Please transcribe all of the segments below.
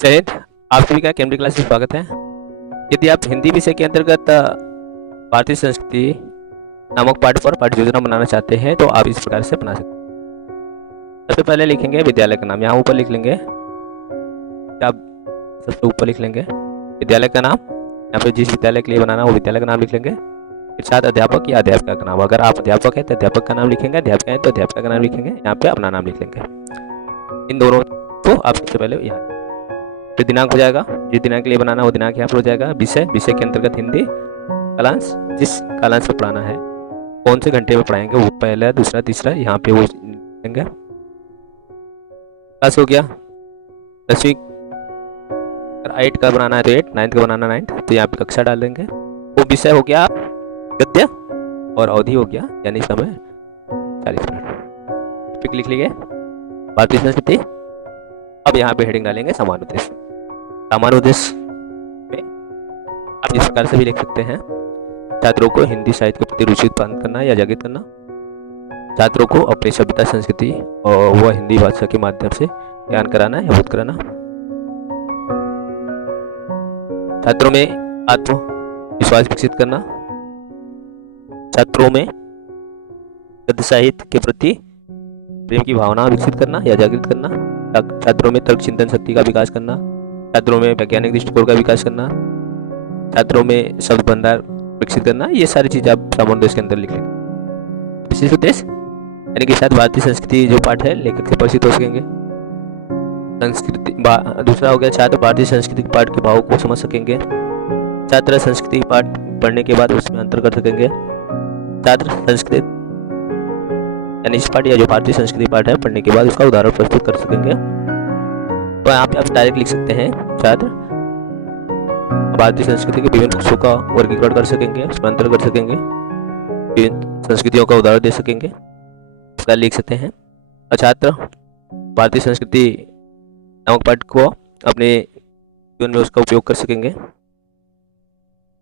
जय हिंद। आप सभी का केंद्रीय क्लास में स्वागत है। यदि आप हिंदी विषय के अंतर्गत भारतीय संस्कृति नामक पाठ पर पाठ्य योजना बनाना चाहते हैं तो आप इस प्रकार से बना सकते हैं। सबसे पहले लिखेंगे विद्यालय का नाम, यहाँ ऊपर लिख लेंगे। आप सबसे ऊपर लिख लेंगे विद्यालय का नाम। यहाँ पे जिस विद्यालय के लिए बनाना वो विद्यालय का नाम लिख लेंगे। फिर साथ अध्यापक या अध्यापिका का नाम, अगर आप अध्यापक है तो अध्यापक का नाम लिखेंगे, अध्यापिका है तो अध्यापिका का नाम लिखेंगे। यहाँ पे अपना नाम लिख लेंगे। इन दोनों को आप सबसे पहले यहाँ फिर दिनांक हो जाएगा, जिस दिनांक के लिए बनाना वो दिनांक यहाँ पर हो जाएगा। विषय के अंतर्गत हिंदी कालांश, जिस कालांश में पढ़ाना है कौन से घंटे में पढ़ाएंगे वो पहला दूसरा तीसरा यहाँ पे वो देंगे। क्लास हो गया 10वीं, 8 का बनाना है तो 8, 9th का बनाना 9, तो यहाँ पे कक्षा डाल देंगे। वो विषय हो गया गद्य और अवधि हो गया यानी समय 40 मिनट। फिर लिख लीजिए भारतीय संस्कृति। अब यहाँ पे हेडिंग डालेंगे समान उद्देश्य। समान उद्देश्य में आप इस प्रकार से भी लिख सकते हैं, छात्रों को हिंदी साहित्य के प्रति रुचि उत्पन्न करना या जागृत करना, छात्रों को अपनी सभ्यता संस्कृति और वह हिंदी भाषा के माध्यम से ज्ञान कराना या बोध कराना, छात्रों में आत्मविश्वास विकसित करना, छात्रों में गद्य साहित्य के प्रति प्रेम की भावना विकसित करना या जागृत करना, छात्रों में तर्क चिंतन शक्ति का विकास करना, छात्रों में वैज्ञानिक दृष्टिकोण का विकास करना, छात्रों में शब्द भंडार विकसित करना। ये सारी चीजें आप समान उद्देश्य के अंदर लिख लेंगे। विशेष उद्देश्य यानी कि साथ भारतीय संस्कृति जो पाठ है लेखक से परिचित हो सकेंगे। संस्कृति दूसरा हो गया छात्र भारतीय संस्कृति पाठ के भावों को समझ सकेंगे। छात्र संस्कृति पाठ पढ़ने के बाद उसमें अंतर कर सकेंगे। छात्र संस्कृत यानी इस पाठ या जो भारतीय संस्कृति पाठ है पढ़ने के बाद उसका उदाहरण प्रस्तुत कर सकेंगे। तो यहाँ पे आप डायरेक्ट लिख सकते हैं छात्र भारतीय संस्कृति के विभिन्न पक्षों का वर्गीकरण कर सकेंगे, उसमें अंतर कर सकेंगे, विभिन्न संस्कृतियों का उदाहरण दे सकेंगे, इसका लिख सकते हैं। और छात्र भारतीय संस्कृति नामक पाठ को अपने जीवन में उसका उपयोग कर सकेंगे।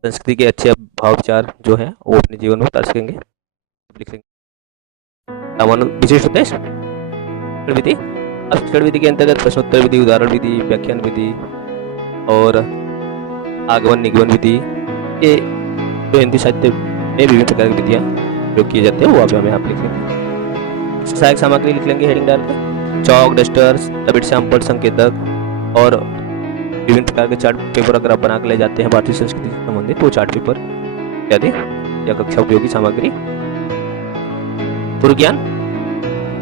संस्कृति के अच्छे भाव विचार जो है वो अपने जीवन में उतार सकेंगे, लिख लेंगे। विशिष्ट उद्देश्य विधि। अब शिक्षण विधि के अंतर्गत प्रश्नोत्तर विधि, उदाहरण विधि, व्याख्यान विधि और आगमन निगमन विधि, ये जो हिंदी साहित्य में विभिन्न प्रकार की विधियाँ प्रयोग किए जाते हैं वो अभी हम लिख लेंगे। सहायक सामग्री लिख लेंगे हेडिंग डाल के, चौक, डस्टर्स, रबड़ सैंपल, संकेतक और विभिन्न प्रकार के चार्ट पेपर अगर आप बना कर ले जाते हैं भारतीय संस्कृति से संबंधित तो चार्ट पेपर इत्यादि या कक्षा उपयोगी सामग्री। पूर्व ज्ञान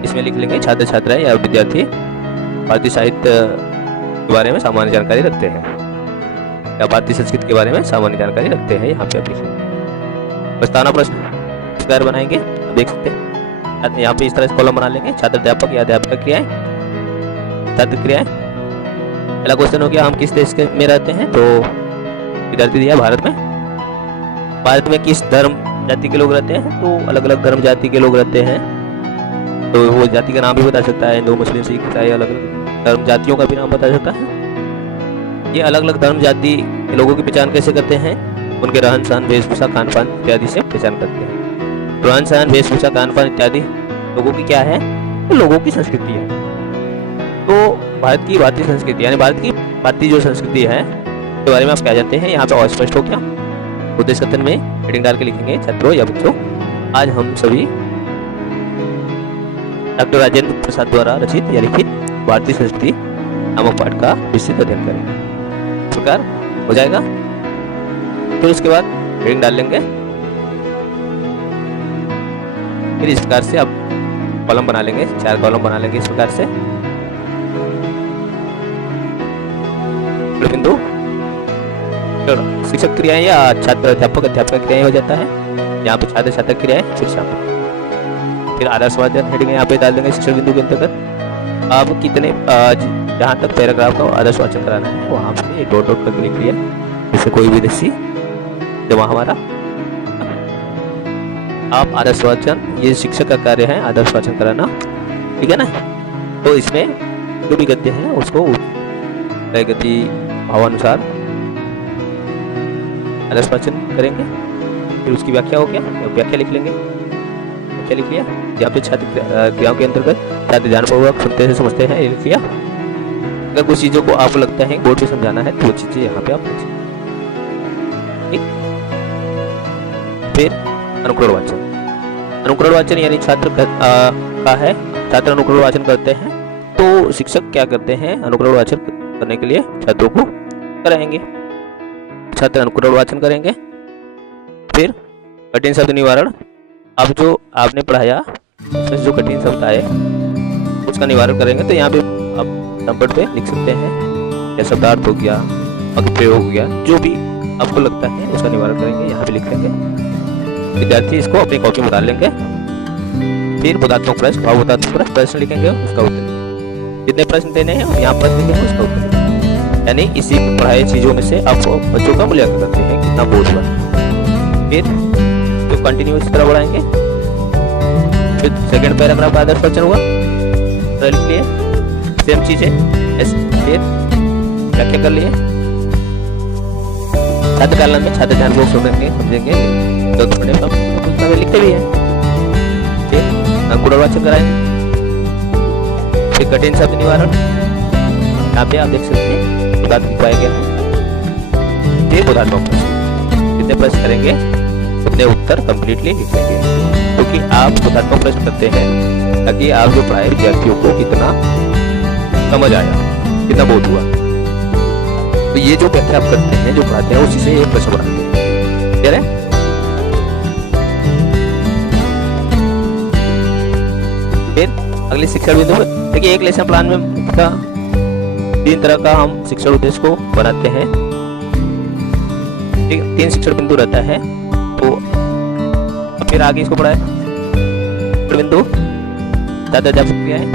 इसमें लिख लेंगे छात्र छात्राएं या विद्यार्थी भारतीय साहित्य के बारे में सामान्य जानकारी रखते हैं या भारतीय संस्कृति के बारे में सामान्य जानकारी रखते हैं। यहाँ पे आप लिख लेंगे। प्रस्तावना प्रश्न इस प्रकार बनाएंगे, आप देख सकते हैं। यहाँ पे इस तरह से कॉलम बना लेंगे, छात्र अध्यापक या अध्यापिका क्रियाएं, छात्र क्रियाएं। पहला क्वेश्चन हो गया हम किस देश के में रहते हैं, तो विद्यार्थी दिया भारत में। भारत में किस धर्म जाति के लोग रहते हैं, तो अलग अलग धर्म जाति के लोग रहते हैं, तो वो जाति का नाम भी बता सकता है। हिंदू, मुस्लिम, सिख, ईसाई, अलग अलग धर्म जातियों का भी नाम बता सकता है। ये अलग अलग धर्म जाति के लोगों की पहचान कैसे करते हैं, उनके रहन सहन, वेशभूषा, खान पान इत्यादि से पहचान करते हैं। रहन सहन, वेशभूषा, खान पान इत्यादि लोगों की क्या है, तो लोगों की संस्कृति है। तो भारत की भारतीय संस्कृति यानी भारत की भारतीय जो संस्कृति है उसके बारे में आप क्या जानते हैं, यहाँ पे अस्पष्ट हो गया। उद्देश्य कथन में हेडिंग डाल के लिखेंगे छात्रों या बच्चों, आज हम सभी डॉक्टर राजेंद्र प्रसाद द्वारा रचित या लिखित भारतीय संस्कृति नामक पाठ का विस्तृत अध्ययन करेंगे। इस प्रकार हो जाएगा। फिर उसके बाद हेडिंग डाल लेंगे। फिर इस प्रकार से आप कॉलम बना लेंगे, 4 कॉलम बना लेंगे इस प्रकार से। बिंदु शिक्षक क्रियाएं या छात्र अध्यापक अध्यापिका क्रियाएं हो जाता है। यहाँ पे छात्र छात्रक क्रियाएं, फिर आदर्शवाचन हेडिंग यहाँ पे डाल देंगे शिक्षण बिंदु के अंतर्गत। आप कितने जहाँ तक पैराग्राफ का आदर्शवाचन कराना है वहाँ पे डॉट डॉट करके लिख लिया, जैसे कोई भी दृष्टि जमा हमारा। आप आदर्शवाचन, ये शिक्षक का कार्य है आदर्शवाचन कराना, ठीक है ना। तो इसमें जो भी गद्य है उसको गति भावानुसार आदर्शवाचन करेंगे। फिर उसकी व्याख्या हो गया, व्याख्या लिख लेंगे, व्याख्या लिख लिया। यहाँ पे छात्र क्रियाओं के अंतर्गत छात्र ध्यानपूर्वक सुनते हैं समझते हैं, ये लिख लिया। अगर कुछ चीज़ों को आपको लगता है बोर्ड पे समझाना है तो वो चीज़ें यहाँ पे आप लिख सकते हैं। ठीक। फिर अनुकरण वाचन। अनुकरण वाचन यानी छात्र का है, छात्र अनुकरण वाचन करते हैं तो शिक्षक क्या करते हैं, अनुकरण वाचन करने के लिए छात्रों को कराएंगे। छात्र अनुकरण वाचन करेंगे। फिर कठिन शब्द निवारण। अब जो आपने पढ़ाया उसमें जो कठिन शब्द आए उसका निवारण करेंगे। तो यहाँ पे आप नंबर पे लिख सकते हैं, या शब्दार्थ हो गया, प्रयोग हो गया, जो भी आपको लगता है उसका निवारण करेंगे, यहाँ पे लिख लेंगे। विद्यार्थी इसको अपनी कॉपी में डाल लेंगे। फिर बोधात्मक प्रश्न, भावबोधात्मक प्रश्न लिखेंगे, उसका उत्तर जितने प्रश्न देने हैं यहाँ पर लिखेंगे, उसका उत्तर। यानी इसी पढ़ाई चीजों में से आप बच्चों का मूल्यांकन करते हैं कितना बोध हुआ। फिर तो कंटिन्यू इस तरह बढ़ाएंगे। फिर सेकंड पैराग्राफ आदर्श वचन हुआ, लिख लिए, सेम चीज है। फिर व्याख्या कर लिए। छात्र कालन में छात्र ध्यानपूर्वक सुनेंगे, समझेंगे, तो लिखते भी हैं। फिर अनुकरण वाचन कराएंगे। फिर कठिन शब्द निवारण, यहाँ पे आप देख सकते हैं बोधात्मक लिखवाया गया है। फिर बोधात्मक प्रश्न, जितने प्रश्न करेंगे उतने उत्तर कंप्लीटली लिख लेंगे, क्योंकि आप बोधात्मक प्रश्न करते हैं ताकि आप जो पढ़ाए विद्यार्थियों को कितना समझ आया, कितना बोध हुआ। तो ये जो व्याख्या आप करते हैं, जो पढ़ाते हैं, उसी से ये प्रश्न बनाते हैं। क्लियर है? फिर अगली शिक्षण बिंदु। देखिए, एक लेसन प्लान में मुख्यतः 3 तरह का हम शिक्षण उद्देश्य को बनाते हैं। 3 शिक्षण बिंदु रहता है। तो फिर आगे इसको पढ़ाए। बिंदु छात्र अध्यापक क्या है,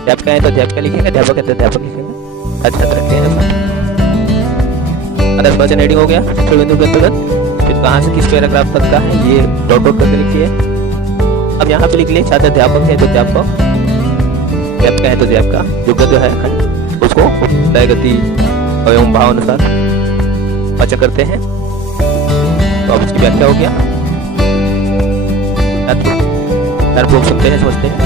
अध्यापक है तो अध्यापक लिखेंगे, अध्यापक है तो अध्यापक लिखेंगे। अच्छा रखते हैं ऐसा। आदर्श वाचन हेडिंग हो गया शिक्षण बिंदु के अंतर्गत। फिर कहाँ से किस पैराग्राफ तक का है ये डॉट डॉट करके लिखिए। अब यहाँ पे लिख लिए छात्र अध्यापक है तो अध्यापक, अध्यापक है तो अध्यापक, जो गद्य है उसको लय गति एवं भाव अनुसार वाचन करते हैं। तो अब इसकी व्याख्या हो गया, लोग सुनते हैं, समझते हैं।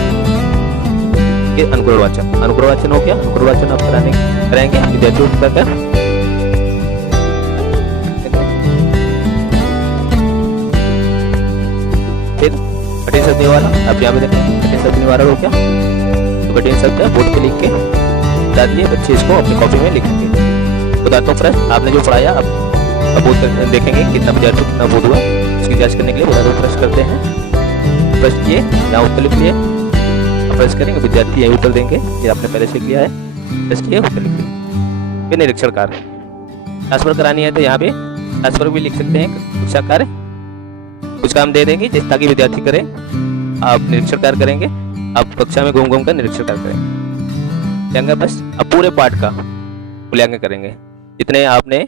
ये अनुकरण वाचन, अनुकरण वाचन हो गया। अनुकरण वाचन आप कराएंगे विद्यार्थियों को कर। फिर कठिन शब्द निवारण, आप यहाँ पे देखें कठिन शब्द निवारण हो गया। तो कठिन शब्द बोर्ड पे लिख के बता दिए, बच्चे इसको अपनी कॉपी में लिखेंगे। बोधात्मक प्रश्न आपने जो पढ़ाया अब बोध देखेंगे कितना विद्यार्थी कितना बोध हुआ, उसकी जांच करने के लिए बोधात्मक प्रश्न करते हैं। प्रश्न किए, यहाँ उत्तर लिख लिए, प्रश्न करेंगे, विद्यार्थी यही उत्तर देंगे, ये आपने पहले से लिया है। प्रश्न किए, उत्तर लिख लिए। फिर निरीक्षण कार्य ट्रांसफर करानी है तो यहाँ पे ट्रांसफर भी लिख सकते हैं। कक्षा कार्य कुछ काम दे देंगे जिस ताकि विद्यार्थी करें, आप निरीक्षण कार्य करेंगे, आप कक्षा में घूम घूम कर निरीक्षण कार्य करेंगे। बस अब पूरे पाठ का मूल्यांकन करेंगे, जितने आपने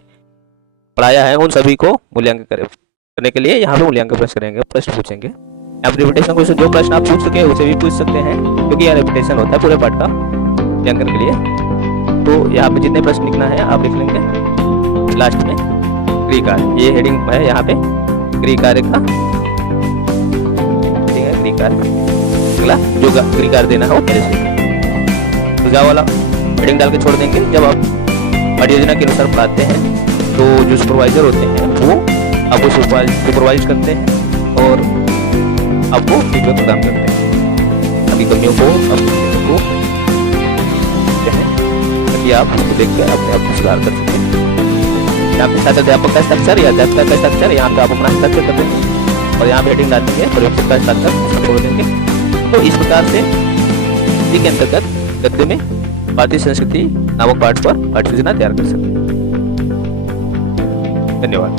पढ़ाया है उन सभी को मूल्यांकन करने के लिए यहाँ पे मूल्यांकन प्रश्न करेंगे, प्रश्न पूछेंगे। आप रिपीटेशन क्वेश्चन जो प्रश्न आप पूछ सके उसे भी पूछ सकते हैं, क्योंकि यह रिपीटेशन होता है पूरे पाठ का मूल्यांकन के लिए। तो यहाँ पे जितने प्रश्न लिखना है आप लिख लेंगे। लास्ट में गृह कार्य, ये हेडिंग है यहाँ पे गृह कार्य का, ठीक है, गृह कार्य। अगला जो गृह कार्य देना हो मेरे से सुझाव वाला हेडिंग डाल के छोड़ देंगे। जब आप पाठ्य योजना के अनुसार पढ़ाते हैं तो जो सुपरवाइजर होते हैं वो आपको सुपरवाइज करते हैं और आपको फीडबैक प्रदान करते हैं आपकी कमियों को, को ताकि आप उसको देख कर अपने आप को सुधार कर सकें। यहाँ पे छात्र अध्यापक का स्ट्रक्चर या अध्यापक का स्ट्रक्चर, यहाँ पे आप अपना स्ट्रक्चर कर देंगे और यहाँ पे हेडिंग डाल देंगे, प्रयोगशाला का स्ट्रक्चर छोड़ देंगे। तो इस प्रकार से इसी के अंतर्गत गद्य में भारतीय संस्कृति नामक पाठ पर पाठ्य योजना तैयार कर सकते हैं। धन्यवाद।